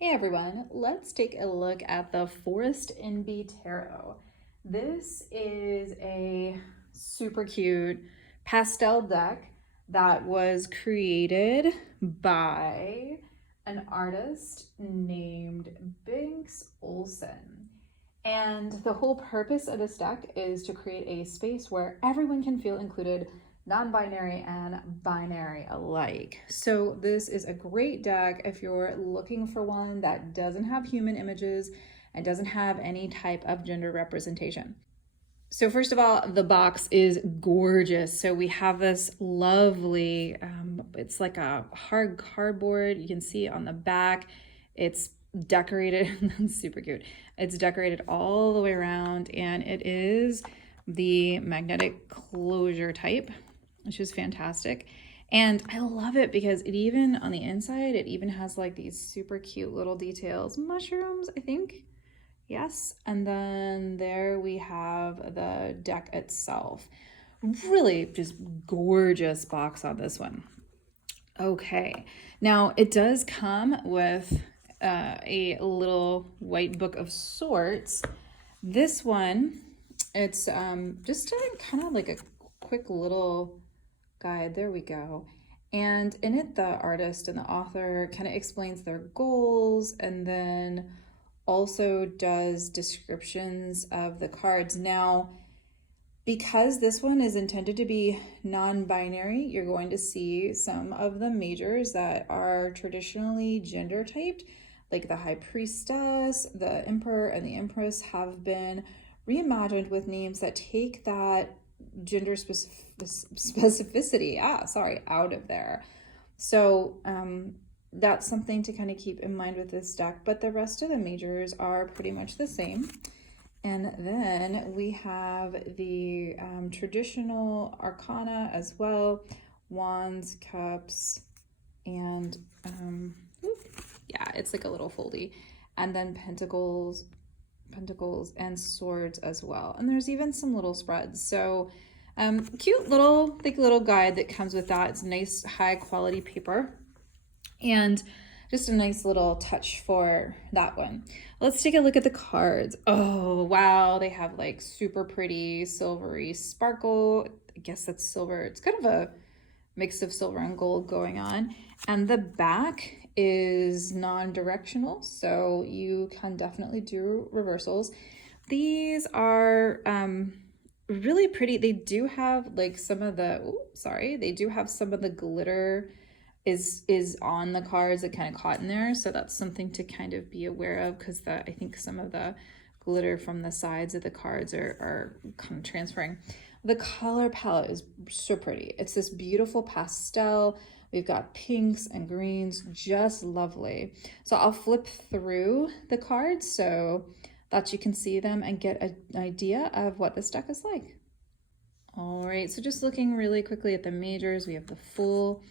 Hey everyone, let's take a look at the Forest Enby Tarot. This is a super cute pastel deck that was created by an artist named Binks Olson. And the whole purpose of this deck is to create a space where everyone can feel included, non-binary and binary alike. So this is a great deck if you're looking for one that doesn't have human images and doesn't have any type of gender representation. So first of all, the box is gorgeous. So we have this lovely, it's like a hard cardboard. You can see on the back, it's decorated, super cute. It's decorated all the way around, and it is the magnetic closure type, which is fantastic. And I love it because it even, on the inside, it even has like these super cute little details. Mushrooms, I think. Yes, and then there we have the deck itself. Really just gorgeous box on this one. Okay, now it does come with a little white book of sorts. This one, it's just kind of like a quick little guide. There we go. And in it, the artist and the author kind of explains their goals and then also does descriptions of the cards. Now, because this one is intended to be non-binary, you're going to see some of the majors that are traditionally gender typed, like the High Priestess, the Emperor, and the Empress have been reimagined with names that take that gender specificity out of there. So that's something to kind of keep in mind with this deck, but the rest of the majors are pretty much the same. And then we have the traditional arcana as well, wands, cups, and yeah, it's like a little foldy. And then pentacles and swords as well. And there's even some little spreads. So cute little guide that comes with that. It's nice high quality paper. And just a nice little touch for that one. Let's take a look at the cards. Oh, wow. They have like super pretty silvery sparkle. I guess that's silver. It's kind of a mix of silver and gold going on. And the back is non-directional, so you can definitely do reversals. These are really pretty. They do have like some of the, they do have some of the glitter is on the cards that kind of caught in there, so that's something to kind of be aware of, because I think some of the glitter from the sides of the cards are kind of transferring. The color palette is so pretty. It's this beautiful pastel. We've got pinks and greens, just lovely. So I'll flip through the cards so that you can see them and get an idea of what this deck is like. All right, so just looking really quickly at the majors, we have the Fool,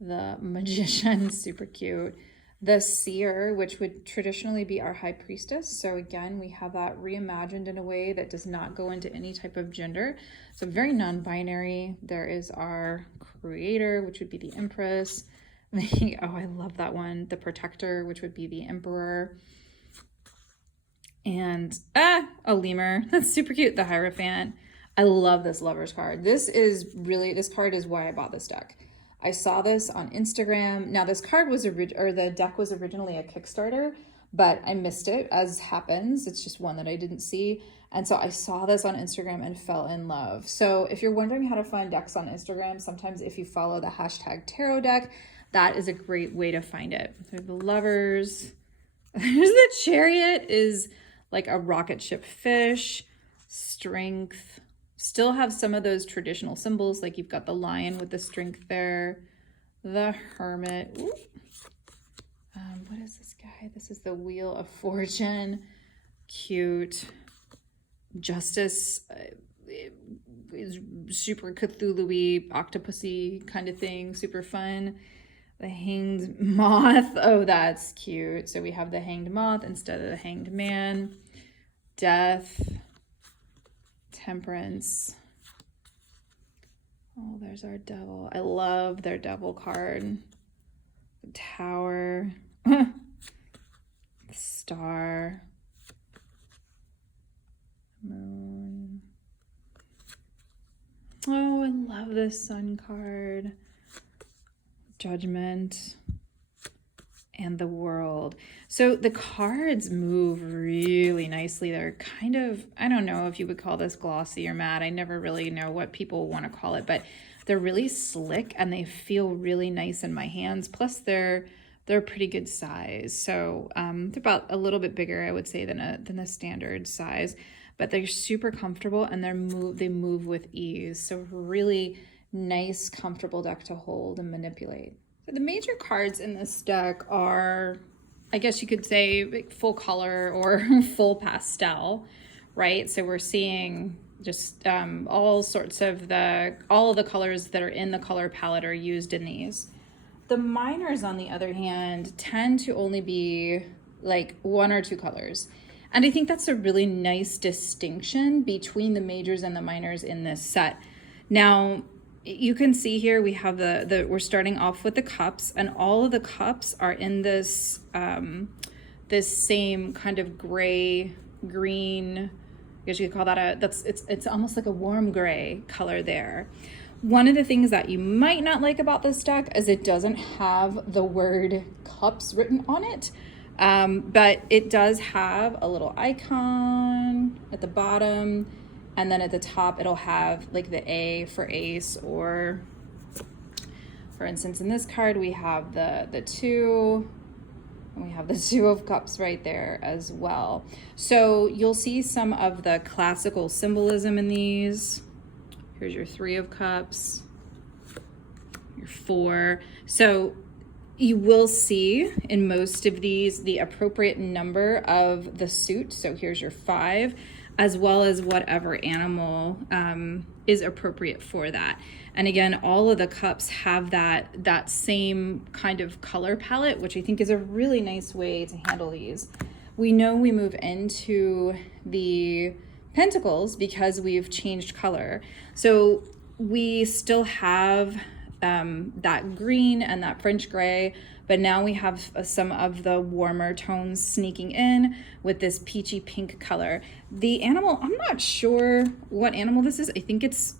the Magician, super cute, the Seer, which would traditionally be our High Priestess. So again, we have that reimagined in a way that does not go into any type of gender. So very non-binary. There is our Creator, which would be the Empress. Oh, I love that one. The Protector, which would be the Emperor. And a Lemur. That's super cute. The Hierophant. I love this Lover's card. This card is why I bought this deck. I saw this on Instagram. Now this card was the deck was originally a Kickstarter, but I missed it, as happens. It's just one that I didn't see. And so I saw this on Instagram and fell in love. So if you're wondering how to find decks on Instagram, sometimes if you follow the hashtag tarot deck, that is a great way to find it. So the Lovers. There's the Chariot, is like a rocket ship fish. Strength. Still have some of those traditional symbols, like you've got the lion with the strength there, the Hermit. What is this guy? This is the Wheel of Fortune. Cute. Justice is super Cthulhu-y, octopusy kind of thing, super fun. The Hanged Moth. Oh, that's cute. So we have the Hanged Moth instead of the Hanged Man. Death. Temperance. Oh, there's our Devil. I love their Devil card. The Tower. Star, moon. Oh, I love this Sun card. Judgment and the World. So the cards move really nicely. They're kind of, I don't know if you would call this glossy or matte. I never really know what people want to call it, but they're really slick and they feel really nice in my hands. Plus they're a pretty good size. So they're about a little bit bigger, I would say, than a standard size, but they're super comfortable and they move with ease. So really nice, comfortable deck to hold and manipulate. So the major cards in this deck are, I guess you could say, full color or full pastel, right? So we're seeing just all of the colors that are in the color palette are used in these. The minors, on the other hand, tend to only be like one or two colors. And I think that's a really nice distinction between the majors and the minors in this set. Now, you can see here we have we're starting off with the cups, and all of the cups are in this this same kind of gray, green, I guess you could call that it's almost like a warm gray color there. One of the things that you might not like about this deck is it doesn't have the word cups written on it, but it does have a little icon at the bottom, and then at the top it'll have like the A for ace, or for instance in this card we have the 2, and we have the 2 of cups right there as well. So you'll see some of the classical symbolism in these. Here's your 3 of cups, your 4. So you will see in most of these the appropriate number of the suit. So here's your 5, as well as whatever animal is appropriate for that. And again, all of the cups have that same kind of color palette, which I think is a really nice way to handle these. We know we move into the pentacles because we've changed color. So we still have that green and that French gray, but now we have some of the warmer tones sneaking in with this peachy pink color. The animal, I'm not sure what animal this is. I think it's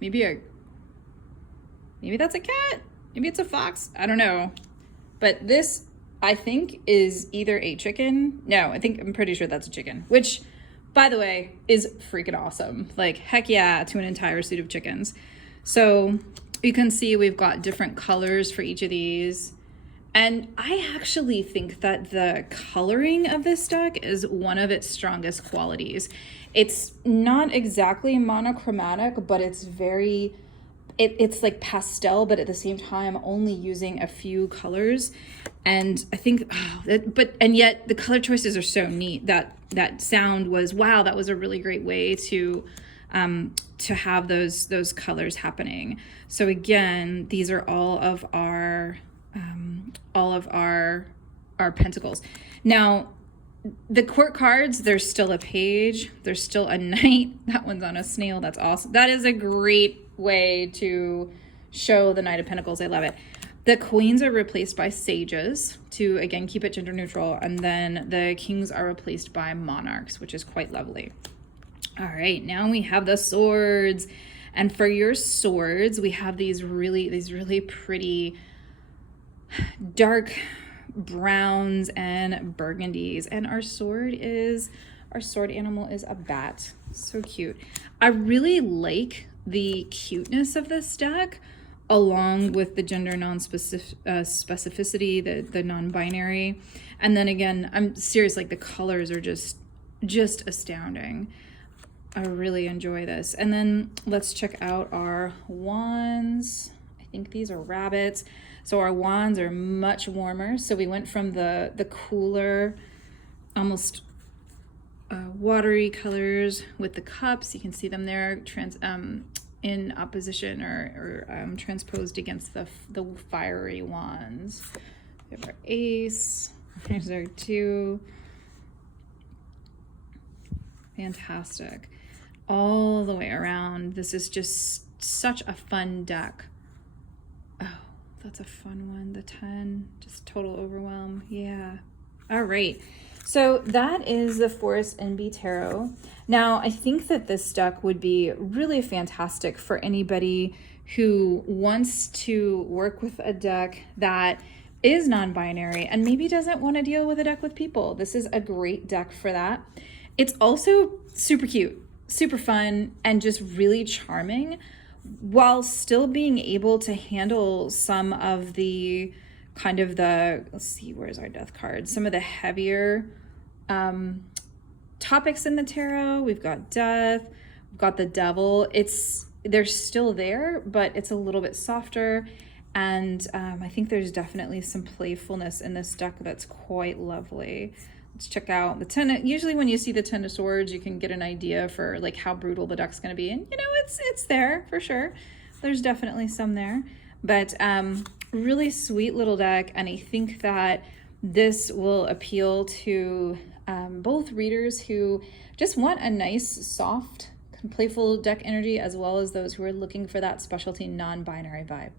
maybe that's a cat, maybe it's a fox, I don't know. But this, I think, is either a chicken. No, I'm pretty sure that's a chicken, which, by the way, is freaking awesome. Like, heck yeah, to an entire suit of chickens. So you can see we've got different colors for each of these. And I actually think that the coloring of this deck is one of its strongest qualities. It's not exactly monochromatic, but it's it's like pastel, but at the same time only using a few colors. And I think, and yet the color choices are so neat. That sound was, wow, that was a really great way to have those colors happening. So again, these are all of our pentacles. Now, the court cards, there's still a page, there's still a knight. That one's on a snail. That's awesome. That is a great way to show the Knight of Pentacles. I love it. The queens are replaced by sages to, again, keep it gender neutral. And then the kings are replaced by monarchs, which is quite lovely. All right, now we have the swords. And for your swords, we have these really pretty dark browns and burgundies. And our sword animal is a bat. So cute. I really like the cuteness of this deck, along with the gender non-specificity, the non-binary. And then again, I'm serious, like the colors are just astounding. I really enjoy this. And then let's check out our wands. I think these are rabbits. So our wands are much warmer. So we went from the cooler, almost watery colors with the cups. You can see them there in opposition or transposed against the fiery wands. We have our ace. There's our 2. Fantastic. All the way around. This is just such a fun deck. Oh, that's a fun one. The 10, just total overwhelm. Yeah. All right. So that is the Forest Enby Tarot. Now, I think that this deck would be really fantastic for anybody who wants to work with a deck that is non-binary and maybe doesn't want to deal with a deck with people. This is a great deck for that. It's also super cute, super fun, and just really charming, while still being able to handle some of the kind of the, let's see, where's our death card? Some of the heavier topics in the tarot. We've got death, we've got the devil. They're still there, but it's a little bit softer. And I think there's definitely some playfulness in this deck that's quite lovely. Let's check out the Ten. Usually when you see the Ten of Swords, you can get an idea for like how brutal the deck's going to be. And you know, it's there for sure. There's definitely some there. But really sweet little deck. And I think that this will appeal to both readers who just want a nice, soft, playful deck energy, as well as those who are looking for that specialty non-binary vibe.